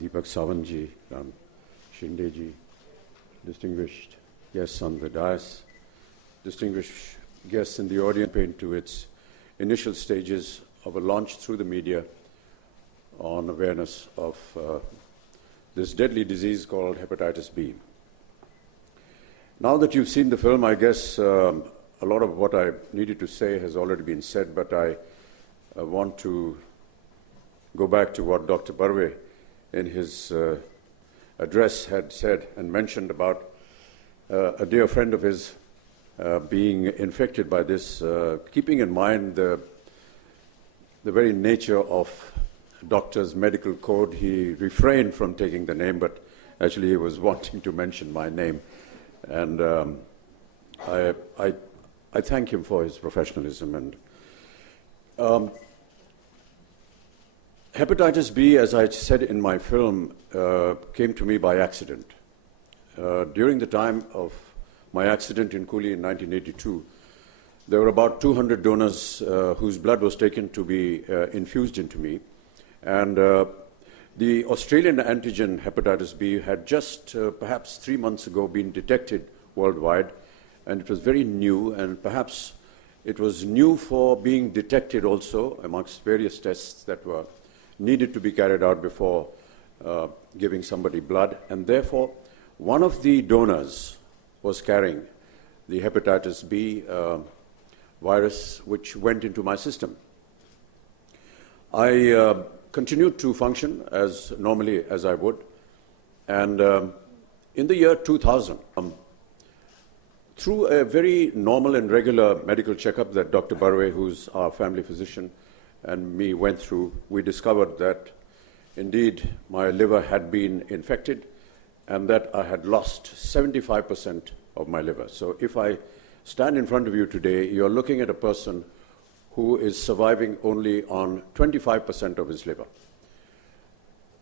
Deepak Savanji, Ram Shindeji, distinguished guests on the dais, distinguished guests in the audience, into its initial stages of a launch through the media on awareness of this deadly disease called hepatitis B. Now that you've seen the film, I guess a lot of what I needed to say has already been said, but I want to go back to what Dr. Barve in his address had said and mentioned about a dear friend of his being infected by this, keeping in mind the very nature of doctor's medical code. He refrained from taking the name, but actually he was wanting to mention my name. And I thank him for his professionalism. And hepatitis B, as I said in my film, came to me by accident. During the time of my accident in Coolie in 1982, there were about 200 donors whose blood was taken to be infused into me. And the Australian antigen hepatitis B had just perhaps 3 months ago been detected worldwide, and it was very new, and perhaps it was new for being detected also amongst various tests that were needed to be carried out before giving somebody blood, and therefore one of the donors was carrying the hepatitis B virus, which went into my system. I continued to function as normally as I would, and in the year 2000, through a very normal and regular medical checkup that Dr. Barve, who's our family physician, and me went through, we discovered that indeed my liver had been infected and that I had lost 75% of my liver. So if I stand in front of you today, you're looking at a person who is surviving only on 25% of his liver.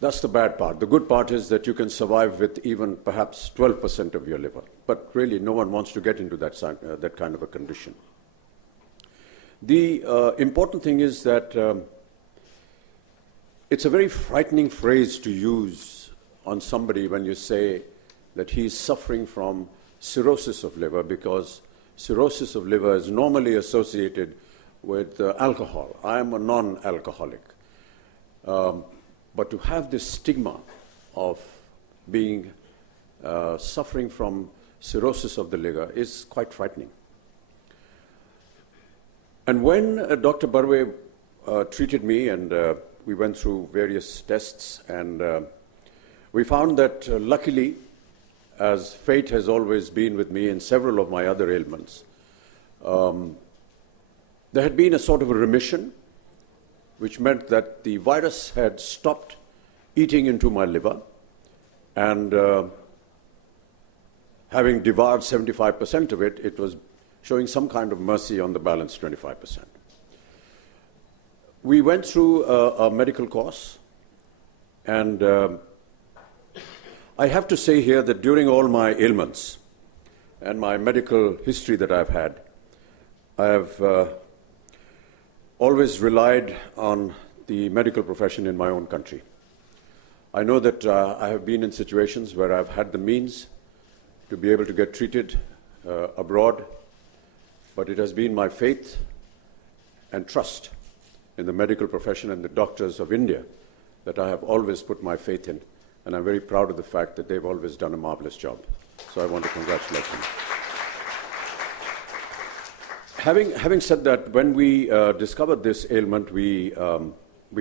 That's the bad part. The good part is that you can survive with even perhaps 12% of your liver. But really, no one wants to get into that kind of a condition. The important thing is that it's a very frightening phrase to use on somebody when you say that he's suffering from cirrhosis of liver, because cirrhosis of liver is normally associated with alcohol. I am a non-alcoholic. But to have this stigma of being suffering from cirrhosis of the liver is quite frightening. And when Dr. Barve treated me, and we went through various tests, and we found that luckily, as fate has always been with me in several of my other ailments, there had been a sort of a remission, which meant that the virus had stopped eating into my liver, and having devoured 75% of it, it was showing some kind of mercy on the balance 25%. We went through a medical course, and I have to say here that during all my ailments and my medical history that I've had, I have always relied on the medical profession in my own country. I know that I have been in situations where I've had the means to be able to get treated abroad, but it has been my faith and trust in the medical profession and the doctors of India that I have always put my faith in, and I'm very proud of the fact that they've always done a marvelous job. So I want to congratulate them. Having said that, when we discovered this ailment, we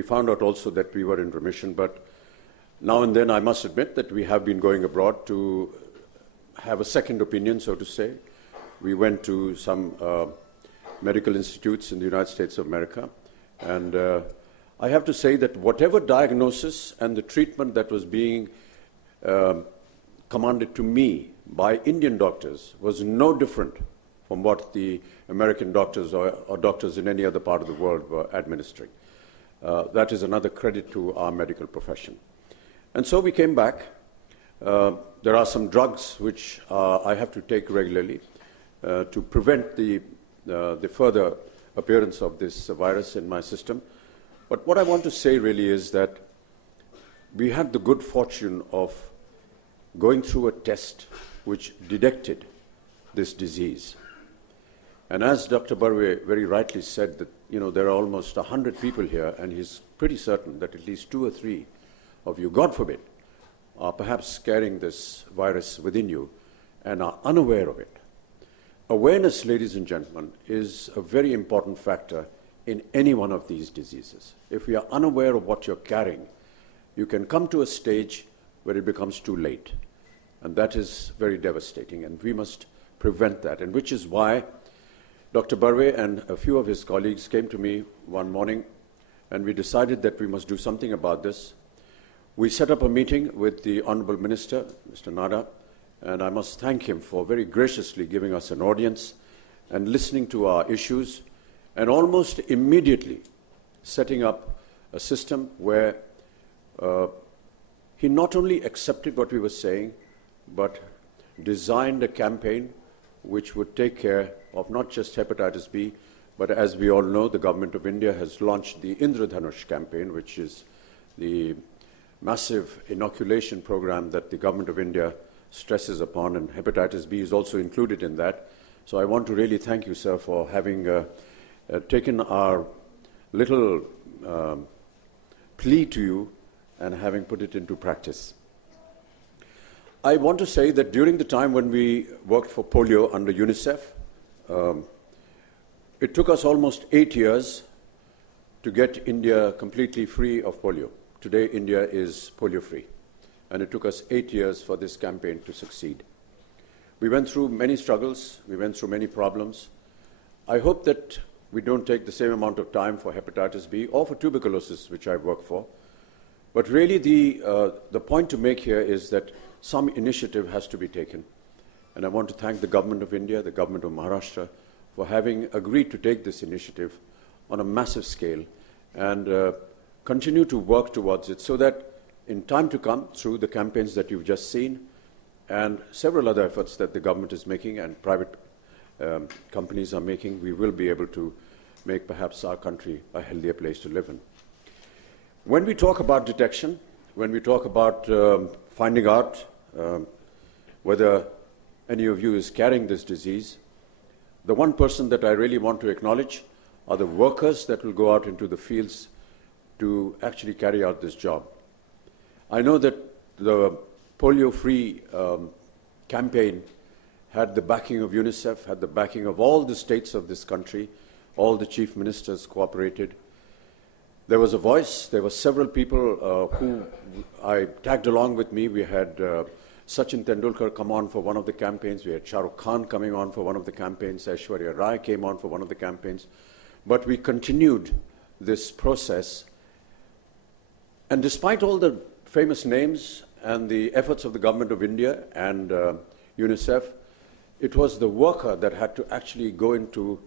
found out also that we were in remission, but now and then I must admit that we have been going abroad to have a second opinion, so to say. We went to some medical institutes in the United States of America, and I have to say that whatever diagnosis and the treatment that was being commanded to me by Indian doctors was no different from what the American doctors or doctors in any other part of the world were administering. That is another credit to our medical profession. And so we came back. There are some drugs which I have to take regularly to prevent the further appearance of this virus in my system. But what I want to say really is that we had the good fortune of going through a test which detected this disease. And as Dr. Barve very rightly said that, there are almost 100 people here, and he's pretty certain that at least 2 or 3 of you, God forbid, are perhaps carrying this virus within you and are unaware of it. Awareness, ladies and gentlemen, is a very important factor in any one of these diseases. If we are unaware of what you're carrying, you can come to a stage where it becomes too late. And that is very devastating, and we must prevent that, and which is why Dr. Barve and a few of his colleagues came to me one morning, and we decided that we must do something about this. We set up a meeting with the Honorable Minister, Mr. Nada, and I must thank him for very graciously giving us an audience and listening to our issues, and almost immediately setting up a system where he not only accepted what we were saying, but designed a campaign which would take care of not just hepatitis B, but as we all know, the Government of India has launched the Indradhanush campaign, which is the massive inoculation program that the Government of India stresses upon, and hepatitis B is also included in that. So I want to really thank you, sir, for having taken our little plea to you and having put it into practice. I want to say that during the time when we worked for polio under UNICEF, it took us almost 8 years to get India completely free of polio. Today, India is polio-free, and it took us 8 years for this campaign to succeed. We went through many struggles, we went through many problems. I hope that we don't take the same amount of time for hepatitis B or for tuberculosis, which I work for. But really the point to make here is that some initiative has to be taken. And I want to thank the Government of India, the Government of Maharashtra, for having agreed to take this initiative on a massive scale and continue to work towards it so that in time to come, through the campaigns that you've just seen and several other efforts that the government is making and private companies are making, we will be able to make perhaps our country a healthier place to live in. When we talk about detection, when we talk about finding out whether any of you is carrying this disease, the one person that I really want to acknowledge are the workers that will go out into the fields to actually carry out this job. I know that the polio-free campaign had the backing of UNICEF, had the backing of all the states of this country, all the chief ministers cooperated. There was a voice. There were several people who I tagged along with me. We had Sachin Tendulkar come on for one of the campaigns. We had Shah Rukh Khan coming on for one of the campaigns. Aishwarya Rai came on for one of the campaigns. But we continued this process. And despite all the famous names and the efforts of the Government of India and UNICEF, it was the worker that had to actually go into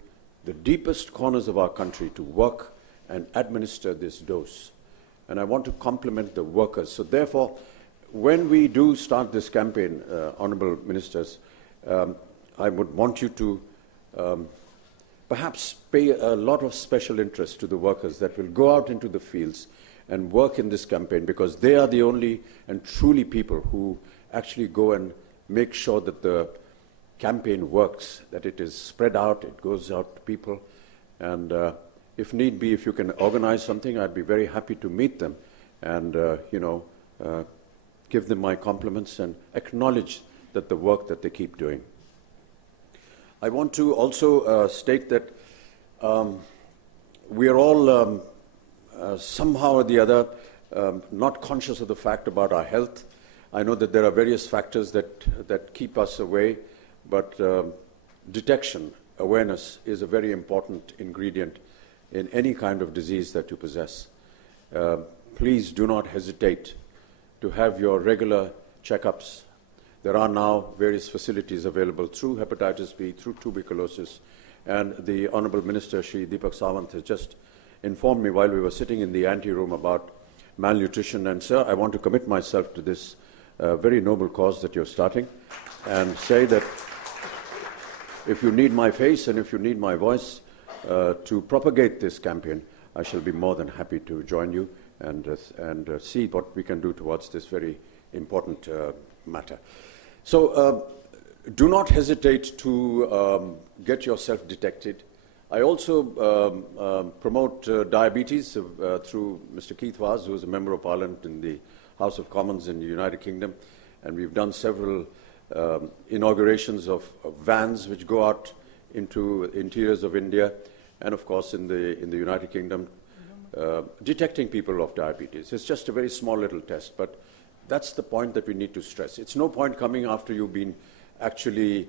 the deepest corners of our country to work and administer this dose. And I want to compliment the workers. So therefore, when we do start this campaign, Honourable Ministers, I would want you to perhaps pay a lot of special interest to the workers that will go out into the fields and work in this campaign, because they are the only and truly people who actually go and make sure that the campaign works, that it is spread out, it goes out to people. And if need be, if you can organize something, I'd be very happy to meet them and, give them my compliments and acknowledge that the work that they keep doing. I want to also state that we are all somehow or the other not conscious of the fact about our health. I know that there are various factors that keep us away, but detection, awareness is a very important ingredient in any kind of disease that you possess. Please do not hesitate to have your regular checkups. There are now various facilities available through hepatitis B, through tuberculosis, and the Honourable Minister, Shri Deepak Sawant, has just informed me while we were sitting in the ante-room about malnutrition. And sir, I want to commit myself to this very noble cause that you're starting and say that if you need my face and if you need my voice to propagate this campaign, I shall be more than happy to join you and see what we can do towards this very important matter. So do not hesitate to get yourself detected. I also promote diabetes through Mr. Keith Vaz, who is a Member of Parliament in the House of Commons in the United Kingdom, and we've done several inaugurations of vans which go out into interiors of India and, of course, in the United Kingdom, detecting people of diabetes. It's just a very small little test, but that's the point that we need to stress. It's no point coming after you've been actually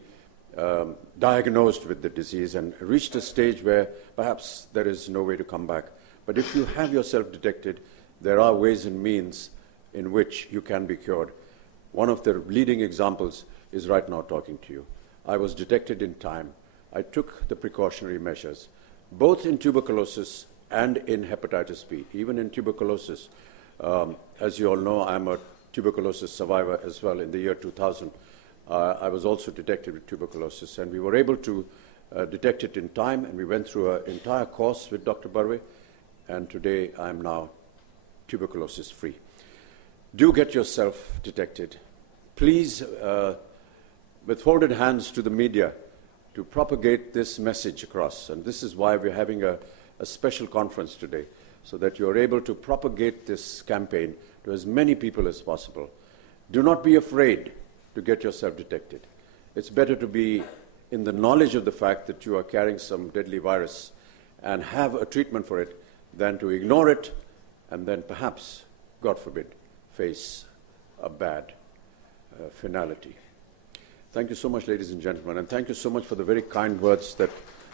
diagnosed with the disease and reached a stage where perhaps there is no way to come back. But if you have yourself detected, there are ways and means in which you can be cured. One of the leading examples is right now talking to you. I was detected in time. I took the precautionary measures, both in tuberculosis and in hepatitis B. Even in tuberculosis, as you all know, I'm a tuberculosis survivor as well. In the year 2000, I was also detected with tuberculosis, and we were able to detect it in time, and we went through an entire course with Dr. Barve, and today I'm now tuberculosis-free. Do get yourself detected. Please, with folded hands to the media, to propagate this message across, and this is why we're having a special conference today, so that you're able to propagate this campaign to as many people as possible. Do not be afraid to get yourself detected. It's better to be in the knowledge of the fact that you are carrying some deadly virus and have a treatment for it than to ignore it and then perhaps, God forbid, face a bad finality. Thank you so much, ladies and gentlemen, and thank you so much for the very kind words that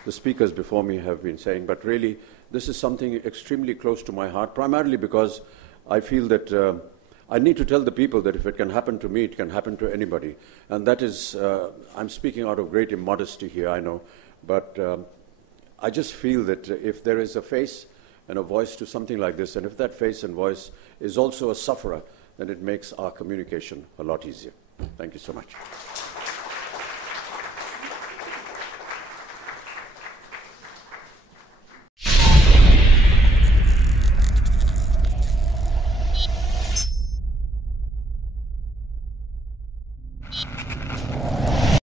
the speakers before me have been saying. But really, this is something extremely close to my heart, primarily because I feel that I need to tell the people that if it can happen to me, it can happen to anybody. And that is, I'm speaking out of great immodesty here, I know, but I just feel that if there is a face and a voice to something like this, and if that face and voice is also a sufferer, then it makes our communication a lot easier. Thank you so much.